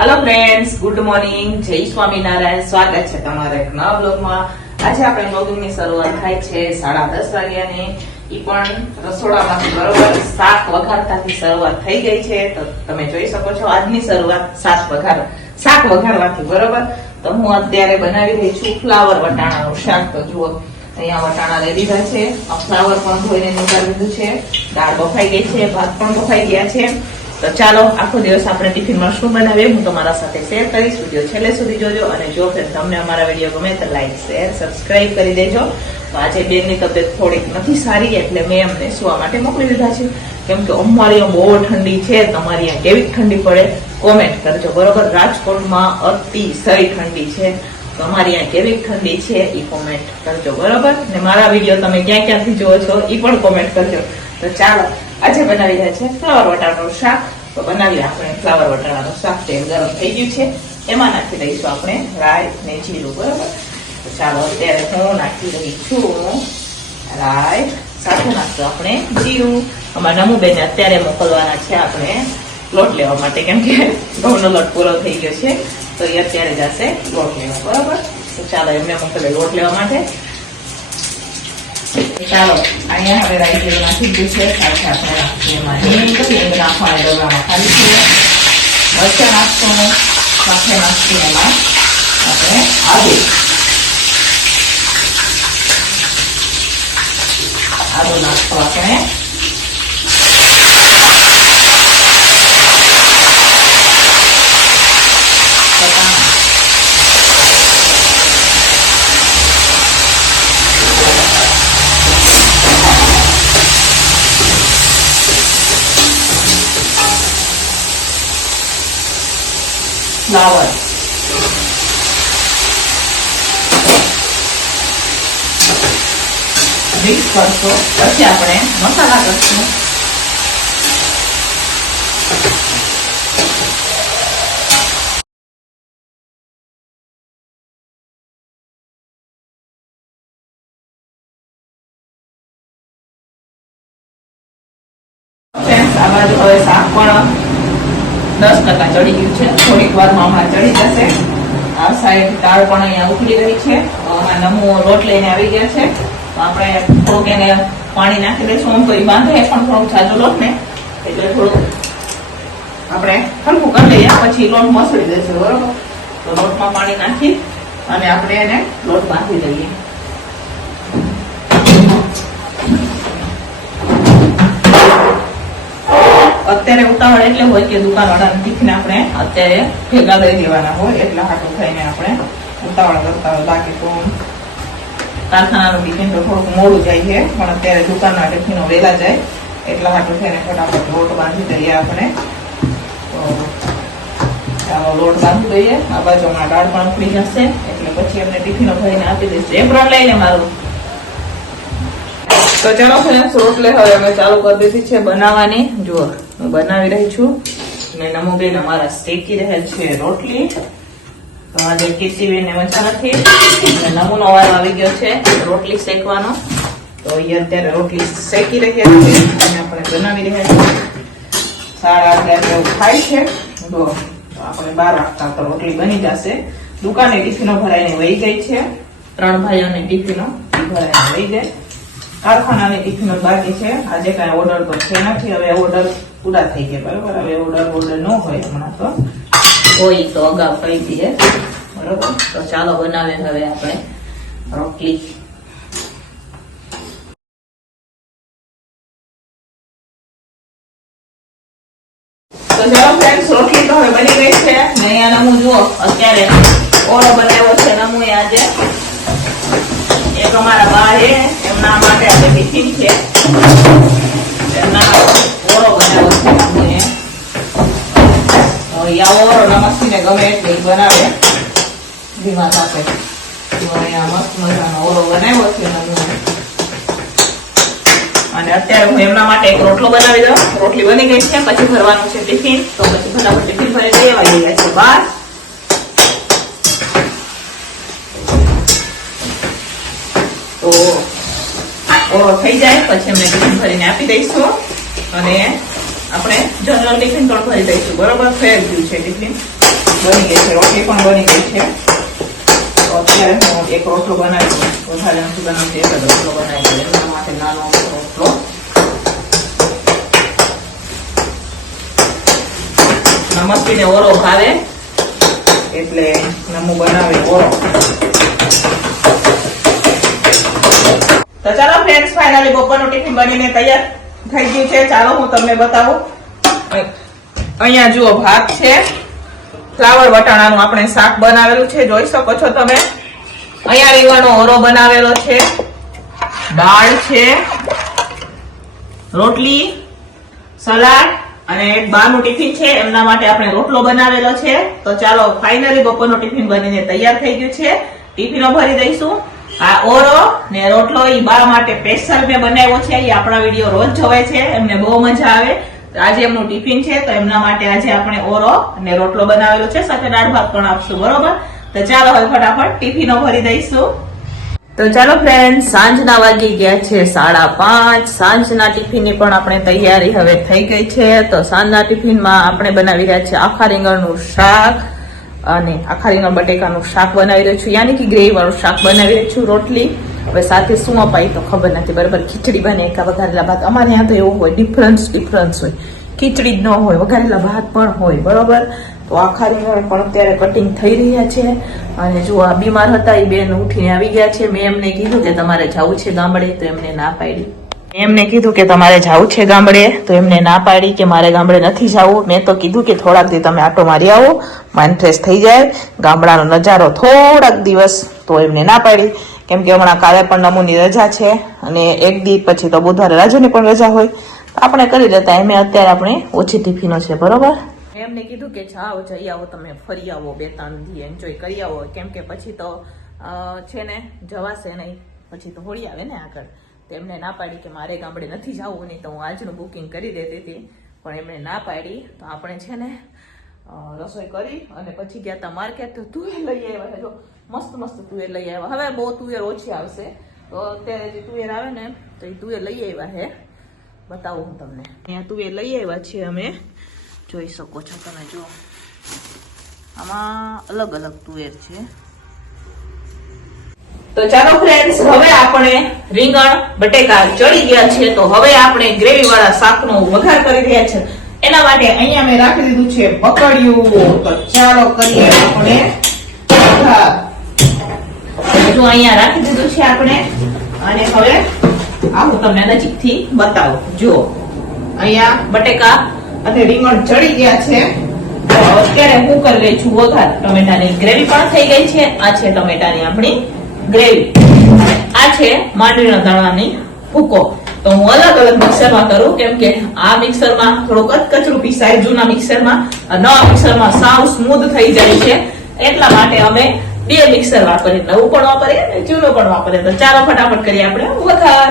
Hello friends, good morning, જય સ્વામિનારાયણ. સ્વાગત છે તમારા એક નવા બ્લોગમાં. આજે આપણે વ્લોગિંગની શરૂઆત થાય છે 10:30 વાગ્યાની. ઈ પણ રસોડામાંથી બરોબર શાક વઘારતાથી શરૂઆત થઈ ગઈ છે. તો તમે જોઈ શકો છો આજની શરૂઆત શાક વઘારવાથી બરોબર. તો હું અત્યારે બનાવી રહી છું ફ્લાવર વટાણાનું શાક. તો જુઓ અહીંયા વટાણા લઈ લીધા છે, ફ્લાવર પણ ધોઈને નીકાળી દીધું છે, દાળ બફાઈ ગઈ છે, ભાત પણ બફાઈ ગયા છે. તો ચાલો આખો દિવસ આપણે ટિફિનમાં શું બનાવીએ હું તમારા સાથે શેર કરીશ. વિડીયો છેલ્લે સુધી જોજો અને જો તમને અમારા વિડીયો ગમે તો લાઈક શેર સબસ્ક્રાઇબ કરી દેજો. તો આજે બેનની તબિયત થોડીક નથી સારી એટલે મેં એમને સુવા માટે મોકલી દીધા છે. કેમ કે અમારી બહુ ઠંડી છે. તમારી અહીંયા કેવી ઠંડી પડે કોમેન્ટ કરજો બરોબર. રાજકોટમાં અતિશય ઠંડી છે. તમારી અહીંયા કેવી ઠંડી છે એ કોમેન્ટ કરજો બરોબર. ને મારા વિડીયો તમે ક્યાં ક્યાંથી જોવો છો એ પણ કોમેન્ટ કરજો. તો ચાલો આજે બનાવી રહ્યા છે ફ્લાવર વટાણાનું શાક. તો બનાવીએ આપણે ફ્લાવર વટાણાનું શાક. તેલ ગરમ થઈ ગયું છે, એમાં નાખી દઈશું આપણે રાઈ ને જીરું બરોબર. તો ચાલો અત્યારે હું નાખી રહી છું રાઈ, સાથે નાખશું આપણે જીરું. અમારા નમુબેને અત્યારે મોકલવાના છે આપણે લોટ લેવા માટે, કેમ કે ઘઉંનો લોટ પૂરો થઈ ગયો છે. તો એ અત્યારે જશે લોટ લેવા બરોબર. તો ચાલો એમને મોકલે લોટ લેવા માટે. ચાલો અહીંયા હવે રાઈ જેવું નાખી દીધું છે. સાથે આપણે એમાં હિંગ નાખવાની ડબ્બામાં ખાલી છે, મરચાં નાખશું, સાથે નાખશું એમાં આપણે આદુ નાખશું આપણે. ફ્લાવર મિક્સ કરશો, પછી આપણે મસાલા કરશું. આ બાજુ હવે શાક પણ 10% ચડી ગયું છે. થોડીક વારમાં અમારે ચડી જશે. આ સાઈડ દાળ પણ અહીંયા ઉકળી રહી છે. આમાં નમો લોટ લઈને આવી ગયા છે. તો આપણે થોડુંક એને પાણી નાખી દઈશું. આમ તો એ બાંધે પણ થોડુંક જાજો લોટ ને, એટલે થોડુંક આપણે હલકું કરી લઈએ, પછી લોટ મસળી દેશે બરોબર. તો લોટમાં પાણી નાખી અને આપણે એને લોટ બાંધી દઈએ. અત્યારે ઉતાવળ એટલે હોય કે દુકાનવાળાને ટિફિન આપણે અત્યારે ભેગા લઈ લેવાના હોય, એટલે હાટું થઈને આપણે ઉતાવળ કરતા હોય. બાકી તો કારખાનાનું ટિફિન તો થોડુંક મોડું જાય છે, પણ અત્યારે દુકાનના ટિફિનો વહેલા જાય એટલા હાટું થઈને ફટાફટ લોટ બાંધી દઈએ આપણે. તો ચાલો લોટ બાંધી દઈએ. આ બાજુમાં દાળ પણ ઉકળી જશે એટલે પછી એમને ટિફિનો ભરીને આપી દઈશું. એપ્રોન લઈને મારું. તો ચાલો ફ્રેન્ડ્સ, રોટલી હવે અમે ચાલુ કરી દીધી છે બનાવવાની. જુઓ હું બનાવી રહી છું ને નમુબેન અમારા શેકી રહ્યા છે રોટલી. તો આજે કીર્તિબેનને મજા નથી, નમૂનો વારો આવી ગયો છે રોટલી શેકવાનો. તો એ અત્યારે રોટલી શેકી રહ્યા છે અને આપણે બનાવી રહ્યા છીએ. 11:30 એવું થાય છે. જો આપણે 12 વાગતા તો રોટલી બની જશે. દુકાને ટિફિનો ભરાઈને વહી ગઈ છે. 3 ભાઈઓને ટિફિનો ભરાઈને વહી જાય. કારખાનાની ટિફિનો બાકી છે. આજે કઈ ઓર્ડર તો છે નથી. હવે ઓર્ડર પૂરા થઈ ગયા બરોબર. હવે ઓર્ડર ન હોય હમણાં તો હોય તો અગાઉ કહી દઈએ બરોબર. તો ચાલો બનાવીએ હવે આપણે રોટલી. તો ચાલો ફ્રેન્ડ્સ, રોટલી તો હવે બની ગઈ છે ને. અહીંયા નમું જુઓ અત્યારે ઓળો બનાવ્યો છે નમું આજે. એક અમારા બા છે, એમના માટે આજે ટિફિન છે. એમના ઓરો બનાવ્યો છે નમુએ. ઓરો નમસ્તીને ગમે એટલે બનાવે ધીમા સાથે. અહીંયા મસ્ત મજાનો ઓરો બનાવ્યો છે નમુએ. અને અત્યારે હું એમના માટે એક રોટલો બનાવી દઉં. રોટલી બની ગઈ છે, પછી ભરવાનું છે ટિફિન. તો પછી ફટાફટ ટિફિન ભરી દઈએ. વાગી ગયા છે 12. તો ઓળો થઈ જાય પછી અમે ટિફિન ભરીને આપી દઈશું અને આપણે જનરલ ટિફિન પણ ભરી દઈશું. બરોબર, ફેર ગયું છે ટિફિન. બની ગઈ છે, રોટલી પણ બની ગઈ છે. તો અત્યારે હું એક રોટલો બનાવી દઉં. વધારે નથી બનાવતી, એક જ રોટલો બનાવી દઉં. એના માટે નાનો રોટલો. નમસ્તીને ઓરો ભાવે એટલે નમું બનાવે ઓરો. તો ચાલો ફ્રેન્ડ્સ, ફાઇનલી બપોરનું ટિફિન બનીને તૈયાર થઈ ગયું છે. ચાલો હું તમને બતાવું. અહીંયા જુઓ, ભાત છે, ફ્લાવર વટાણાનું આપણે શાક બનાવેલું છે, જોઈ શકો છો તમે. અહીંયા રીંગણનો ઓરો બનાવેલો છે, દાળ છે, રોટલી, સલાડ અને એક બારનું ટિફિન છે, એમના માટે આપણે રોટલો બનાવેલો છે. તો ચાલો ફાઇનલી બપોરનું ટિફિન બનીને તૈયાર થઈ ગયું છે. ટિફિનો ભરી દઈશું. આ ઓરો ને રોટલો ઈ બા માટે સ્પેશિયલ મેં બનાવ્યો છે. એ આપણા વિડીયો રોજ જોવે છે, એમને બહુ મજા આવે. આજે એમનું ટિફિન છે, તો એમના માટે આજે આપણે ઓરો અને રોટલો બનાવેલો છે, સાથે દાળ ભાત પણ આપશું. બરોબર? તો ચાલો હવે ફટાફટ ટિફિનો ભરી દઈશું. તો ચાલો ફ્રેન્ડ, સાંજના વાગી ગયા છે 5:30. સાંજના ટિફિનની પણ આપણે તૈયારી હવે થઈ ગઈ છે. તો સાંજના ટિફિનમાં આપણે બનાવી રહ્યા છે આખા રીંગણનું શાક અને આખા રીંગણ બટેકાનું શાક બનાવી રહ્યું છું, યાની કે ગ્રેવી વાળું શાક બનાવી રહ્યું છું. રોટલી હવે સાથે શું અપાય તો ખબર નથી. બરાબર, ખીચડી બને કે વઘારેલા ભાત. અમારે ત્યાં તો એવું હોય, ડિફરન્સ હોય. ખીચડી જ ન હોય, વઘારેલા ભાત પણ હોય. બરોબર, તો આખા રીંગણ પણ અત્યારે કટિંગ થઈ રહ્યા છે. અને જો આ બીમાર હતા, એ બેન ઉઠીને આવી ગયા છે. મેં એમને કીધું કે તમારે જવું છે ગામડે, તો એમને ના પાડી. એમને કીધું કે તમારે જવું છે ગામડે, તો એમને ના પાડી કે મારે ગામડે નથી જવું. મેં તો કીધું કે થોડાક દી તમે આટો મારી આવો, માઇન્ડ ફ્રેશ થઈ જાય, ગામડાનો નજારો થોડાક દિવસ. તો એમને ના પાડી, કેમ કે હમણાં કાલે પણ નમૂની રજા છે અને એક દી પછી તો બુધવારે રાજુની પણ રજા હોય. તો આપણે કરી લેતા. એમ અત્યારે આપણે ઓછી ટિફિનો છે. બરોબર, એમને કીધું કે જાઓ, જઈ આવો, તમે ફરી આવો, 2-3 દી એન્જોય કરી આવો, કેમ કે પછી તો છે ને જવાશે નહીં, પછી તો હોળી આવે ને આગળ. તો એમને ના પાડી કે મારે ગામડે નથી જવું, નહીં તો હું આજનું બુકિંગ કરી દેતી હતી, પણ એમને ના પાડી. તો આપણે છે ને રસોઈ કરી અને પછી ગયા હતા માર્કેટ. તો તુવેર લઈ આવ્યા, જો મસ્ત મસ્ત તુવેર લઈ આવ્યા. હવે બહુ તુવેર ઓછી આવશે, તો અત્યારે જે તુવેર આવે ને, તો એ તુવેર લઈ આવ્યા હે. બતાવું હું તમને. અહીંયા તુવેર લઈ આવ્યા છે અમે, જોઈ શકો છો તમે. જો આમાં અલગ અલગ તુવેર છે. તો ચાલો ફ્રેન્ડ્સ, હવે આપણે રીંગણ બટેકા ચડી ગયા છે, તો હવે આપણે ગ્રેવી વાળા શાકનો વઘાર કરી રહ્યા છે. એના માટે અહીંયા મેં રાખી દીધું છે બકડિયું. તો ચાલો કરીએ આપણે વઘાર. જો અહીંયા રાખી દીધું છે આપણે, અને હવે આ હું તમને નજીકથી બતાવું. જો અહીંયા બટેકા અને રીંગણ ચડી ગયા છે. તો અત્યારે હું કરી રહી છું વઘાર. ટમેટાની ગ્રેવી પણ થઈ ગઈ છે. આ છે ટમેટાની આપણી ગ્રેવી, આ છે માંડવીના દાણાની ભૂકો. તો હું અલગ અલગ મિક્સરમાં કરું, કેમ કે આ મિક્સરમાં થોડું કચરું પીસાય, જૂના મિક્સરમાં. નવા મિક્સરમાં સાવ સ્મૂધ થઈ જાય છે, એટલા માટે અમે 2 મિક્સર વાપરીએ, નવું પણ વાપરીએ અને જૂનું પણ વાપરીએ. તો ચાલો ફટાફટ કરીએ આપણે વઘાર.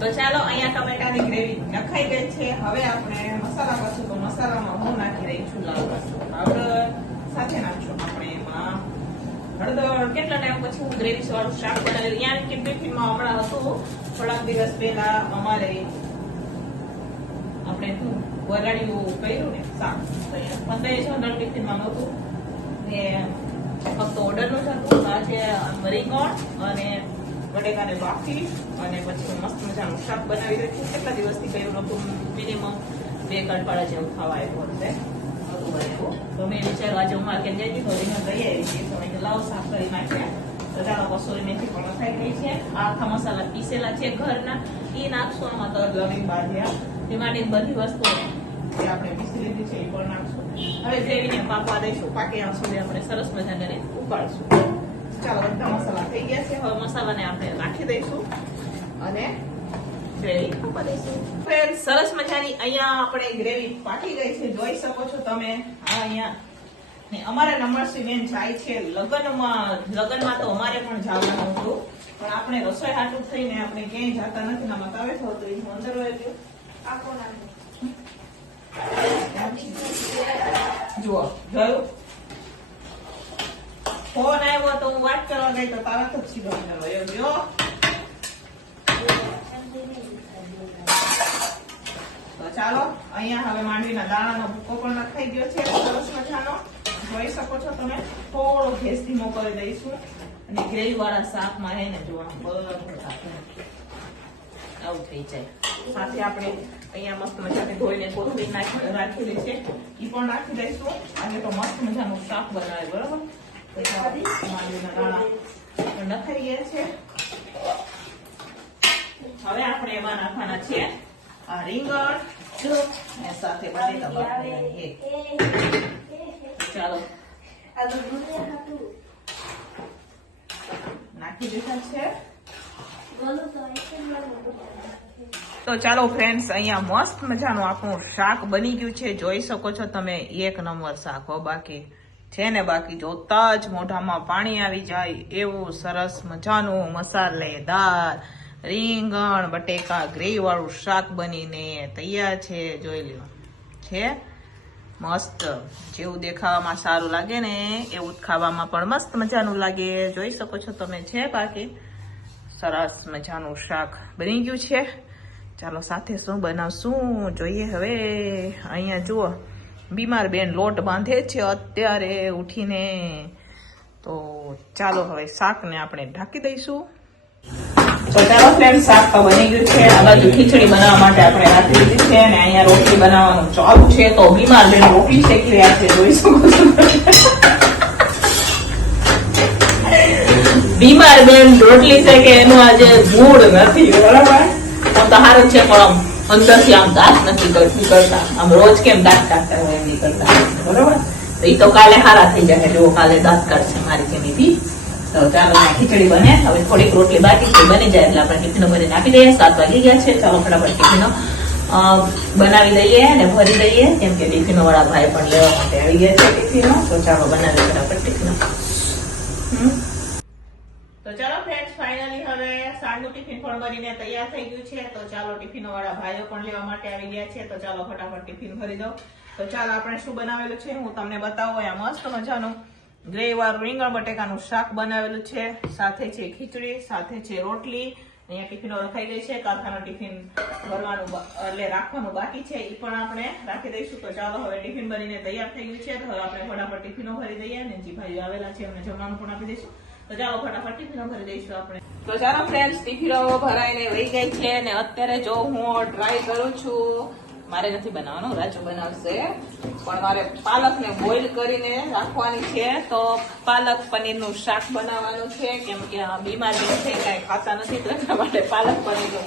તો ચાલો, અહીંયા ટમેટાની ગ્રેવી નખાઈ ગઈ છે. હવે આપણે મસાલા પાછું, તો મસાલામાં હું નાખી રહી છું લાલ મરચું પાવડર, સાથે નાખશું આપણે એમાં હળદર. કેટલા ટાઈમ પછી હું ગ્રેવી વાળું શાક બનાવેલું, યાર કે ટિફિનમાં હમણાં હતું થોડાક દિવસ પહેલા અમારે આપણે વરાળિયું કર્યું ને શાક, પણ જનરલ ટિફિનમાં નહોતું ને, ફક્ત ઓર્ડરનું જ હતું. આજે રીંગણ અને બટેકાને બાફી અને પછી મસ્ત મજાનું શાક બનાવી રહ્યું છું. કેટલા દિવસથી કર્યું નતું, મિનિમમ 2 અઠવાડિયા જેવું ખાવા આવ્યું હશે. તો મેં વિચાર્યું આજે હું માર્કેટ જઈ હતી, તો રીંગણ લઈ આવી હતી, તો મેં લાવ શાક કરી નાખ્યા. તો ચાલો, કસૂરી મેથી પણ થઈ ગઈ છે. આખા મસાલા પીસેલા છે ઘરના, એ નાખશું. આમાં તજ, લવિંગ, બાજિયા, એ માટે બધી વસ્તુ જે આપણે પીસી લીધી છે એ પણ નાખશું. હવે ગ્રેવીને પાકવા દઈશું. પાકે ત્યાં સુધી આપણે સરસ મજાને ઉકાળશું. ચાલો, બધા મસાલા થઈ ગયા છે. હવે મસાલાને આપણે નાખી દઈશું અને ગ્રેવી ઉપર દઈશું. ફ્રેન્ડ, સરસ મજાની અહીંયા આપણે ગ્રેવી પાકી ગઈ છે, જોઈ શકો છો તમે. અહીંયા ને અમારા નમ્રશ્રી બેન જાય છે લગ્નમાં તો અમારે પણ જવાનું હતું, પણ આપણે રસોઈ હાટું થઈને આપણે ક્યાંય જતા નથી. આમાં કાવે થતું એ અંદર હોય ગયો. જુઓ, જોયું, ફોન આવ્યો તો હું વાત કરવા ગઈ તો તરત જ સીધો અંદર વયો ગયો. તો ચાલો, અહીંયા હવે માંડવીના દાણાનો ભૂકો પણ નખાઈ ગયો છે સરસ મજાનો. શકો છો તમે થોડો ગેસ ધીમો કરી દઈશું અને ગ્રેવી વાળા શાકમાં હે ને જો આવું થઈ જાય સાથે આપણે અહીંયા મસ્ત મજાની ધોઈને કોથમીર રાખેલી છે એ પણ નાખી દઈશું અને તો મસ્ત મજાનું શાક બનાવે બરોબર માંડવીના દાણા પણ નખાઈ ગયા છે હવે આપણે એમાં નાખવાના છે આ રીંગણ અને સાથે બટેટા બાફેલા ચાલો નાખી દીધા છે તો ચાલો ફ્રેન્ડ્સ અહીંયા મસ્ત મજાનું આપણું શાક બની ગયું છે જોઈ શકો છો તમે એક નંબર શાક હો બાકી છે ને બાકી જોતા જ મોઢામાં પાણી આવી જાય એવું સરસ મજાનું મસાલેદાર રીંગણ બટેકા ગ્રેવી વાળું શાક બનીને તૈયાર છે જોઈ લ્યો છે મસ્ત જેવું દેખાવામાં સારું લાગે ને એવું ખાવામાં પણ મસ્ત મજાનું લાગે જોઈ શકો છો તમે છે બાકી સરસ મજાનું શાક બની ગયું છે ચાલો સાથે શું બનાવશું જોઈએ હવે અહીંયા જુઓ બીમાર બેન લોટ બાંધે છે અત્યારે ઉઠીને તો ચાલો હવે શાકને આપણે ઢાંકી દઈશું તો ચાલો ફ્રેન્ડ શાક તો બની ગયું છે આ બાજુ ખીચડી બનાવવા માટે આપણે રાખી દીધી છે અને અહીંયા રોટલી બનાવવાનું ચાલુ છે તો બીમાર બેન રોટલી શેકી રહ્યા છે જોઈ શકો છો બીમાર બેન રોટલી શેકે એનું આજે મૂડ નથી બરાબર આમ તો સારું છે પણ આમ અંદરથી આમ દાંત નથી કરતા આમ રોજ કેમ દાંત કાઢતા હોય એમ નીકળતા બરોબર તો એ તો કાલે હારા થઈ જાય જો કાલે દાંત કાઢશે મારી જેમીથી તો ચાલો ખીચડી બને હવે થોડીક રોટલી બાકી છે બની જાય એટલે આપણે ટિફિનો ભરીને આપી દઈએ 7 વાગી ગયા છે ચાલો ફટાફટ ટિફિનો બનાવી દઈએ અને ભરી દઈએ કેમ કે ટિફિનો વાળા ભાઈ પણ લેવા માટે આવી ગયા છે ટિફિનો તો ચાલો બનાવીએ ફટાફટ ટિફિનો તો ચાલો ફ્રેન્ડ્સ ફાઇનલી હવે સાંજનું ટિફિન પણ બનીને તૈયાર થઈ ગયું છે તો ચાલો ટિફિનો વાળા ભાઈઓ પણ લેવા માટે આવી ગયા છે તો ચાલો ફટાફટ ટિફિન ભરી દો તો ચાલો આપણે શું બનાવેલું છે હું તમને બતાવું આ મસ્ત મજાનું ગ્રેવી વાળું રીંગણ બટેકાનું શાક બનાવેલું છે સાથે છે ખીચડી સાથે છે રોટલી અહીંયા ટિફિનો રખાઈ ગઈ છે કારખાના ટિફિન ભરવાનું એટલે રાખવાનું બાકી છે એ પણ આપણે રાખી દઈશું તો ચાલો હવે ટિફિન બનીને તૈયાર થઈ ગયું છે તો હવે આપણે ફટાફટ ટિફિનો ભરી દઈએ ને જી ભાઈઓ આવેલા છે એમને જમવાનું પણ આપી દઈશું તો ચાલો ફટાફટ ટિફિનો ભરી દઈશું આપણે તો ચાલો ફ્રેન્ડ્સ ટિફિનો ભરાઈને વહી ગઈ છે અને અત્યારે જો હું ટ્રાય કરું છું મારે નથી બનાવવાનું રાજુ બનાવશે પણ મારે પાલકને બોઇલ કરીને રાખવાની છે તો પાલક પનીરનું શાક બનાવવાનું છે કેમ કે બીમાર છે કઈ ખાતા નથી તો એના માટે પાલક પનીરનું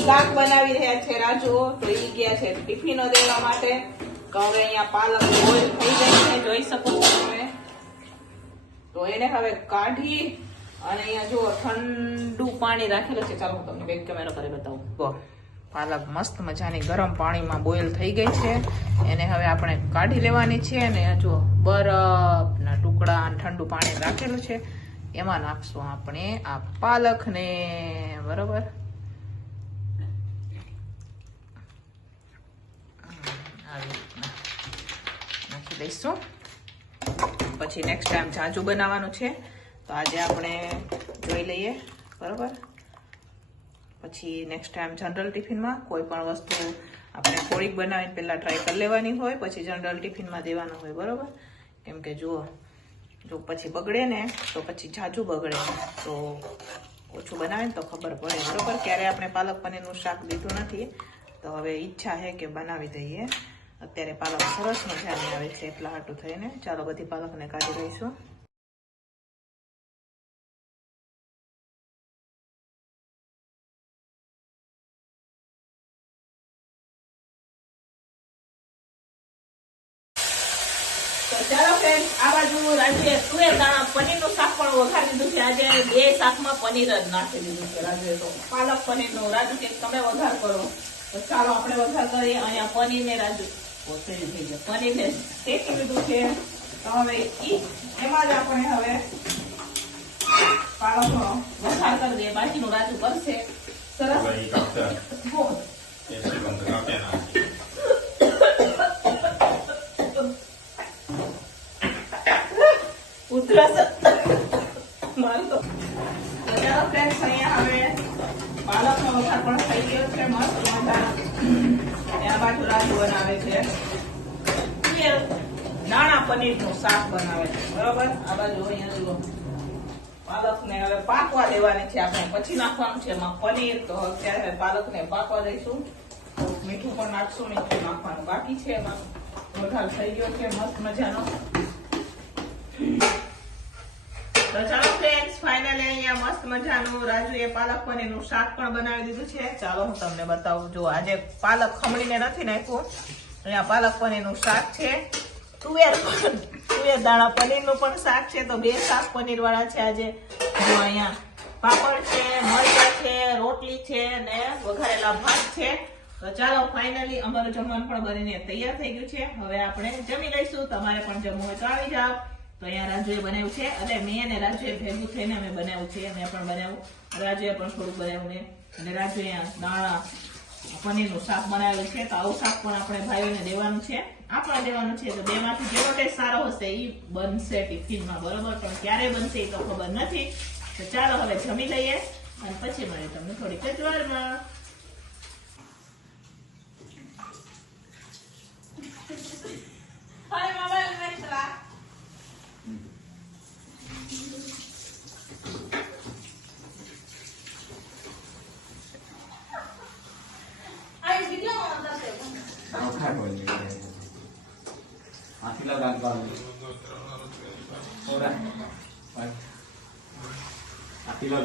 શાક બનાવી રહ્યા છે રાજુ તો એ ગયા છે ટિફિનો દેવા માટે તો હવે અહીંયા પાલક બોઇલ થઈ ગઈ છે જોઈ શકો છો તમે તો એને હવે કાઢી અને અહીંયા જો ઠંડુ પાણી રાખેલું છે ચાલો હું તમને બેક કેમેરા પર બતાવું પાલક મસ્ત મજાની ગરમ પાણીમાં બોઇલ થઈ ગઈ છે એને હવે આપણે કાઢી લેવાની છે અને જો બરફના ટુકડા ઠંડુ પાણી રાખેલું છે એમાં નાખશું આપણે આ પાલકને બરોબર આવી રીતના નાખી દઈશું પછી નેક્સ્ટ ટાઈમ જાજુ બનાવવાનું છે તો આજે આપણે જોઈ લઈએ બરોબર પછી નેક્સ્ટ ટાઈમ જનરલ ટિફિનમાં કોઈ પણ વસ્તુ આપણે થોડીક બનાવીને પહેલાં ટ્રાય કરી લેવાની હોય પછી જનરલ ટિફિનમાં દેવાનું હોય બરોબર કેમ કે જુઓ જો પછી બગડે ને તો પછી જાજુ બગડે તો ઓછું બનાવે ને તો ખબર પડે બરોબર ક્યારે આપણે પાલક પનીરનું શાક દીધું નથી તો હવે ઈચ્છા છે કે બનાવી દઈએ અત્યારે પાલક સરસ મજાની આવે છે એટલા હાટું થઈને ચાલો બધી પાલકને કાઢી લઈશું ચાલો ફ્રેન્ડ આ બાજુ રાજુએ તુવેર દાણા પનીરનું શાક પણ વઘારી દીધું છે આજે 2 શાકમાં પનીર જ નાખી દીધું છે રાજુએ તો પાલક પનીરનું રાજુ કે તમે વઘાર કરો તો ચાલો આપણે વઘાર કરીએ અહીંયા પનીરને રાજુ થઈ જાય પનીરને શેકી લીધું છે તો હવે એમાં જ આપણે હવે પાલકનો વઘાર કરી દઈએ બાકીનું રાજુ કરશે સરસ ઉતરસ મારું તો ચાલો ફ્રેન્ડ્સ અહીંયા હવે પાલકનો વઘાર પણ થઈ ગયો છે મસ્ત મજા આ બાજુ રાજુ બનાવે છે દાણા પનીરનું શાક બનાવે છે બરોબર. આ બાજુ અહીંયા જુઓ પાલકને હવે પાકવા દેવાની છે આપણે, પછી નાખવાનું છે એમાં પનીર. તો અત્યારે પાલકને પાકવા દઈશું. મીઠું પણ નાખશું, મીઠું નાખવાનું બાકી છે. એમાં વઘાર થઈ ગયો છે મસ્ત મજાનો. તો ચાલો ફ્રેન્ડ્સ, ફાઇનલી અહીંયા મસ્ત મજાનું રાજુએ પાલક પનીરનું શાક પણ બનાવી દીધું છે. ચાલો હું તમને બતાવું. જો આજે પાલક ખમણીને નથી નાખ્યું, અહીંયા પાલક પનીરનું શાક છે. તુવેર દાણા પનીરનું પણ શાક છે. તો બે શાક પનીર વાળા છે આજે. જો અહીંયા પાપડ છે, મરચાં છે, રોટલી છે ને વઘારેલા ભાત છે. તો ચાલો ફાઇનલી અમારું જમવાનું પણ બનીને તૈયાર થઈ ગયું છે. હવે આપણે જમી લઈશું. તમારે પણ જમવું હોય તો આવી જાઓ. તો અહીંયા રાજુએ બનાવ્યું છે, અને મેં અને રાજુએ ભેગું થઈને અમે બનાવ્યું છે. મેં પણ બનાવ્યું, રાજુએ પણ થોડુંક બનાવ્યું ને. અને રાજુએ અહીંયા દાણા પનીરનું શાક બનાવેલું છે. તો આવું શાક પણ આપણે ભાઈઓને દેવાનું છે, આપણે દેવાનું છે. તો બેમાંથી જેવો ટેસ્ટ સારો હશે એ બનશે ટિફિનમાં બરોબર. પણ ક્યારે બનશે એ તો ખબર નથી. તો ચાલો હવે જમી લઈએ અને પછી મળીએ તમને થોડીક જ વારમાં. Aquí lo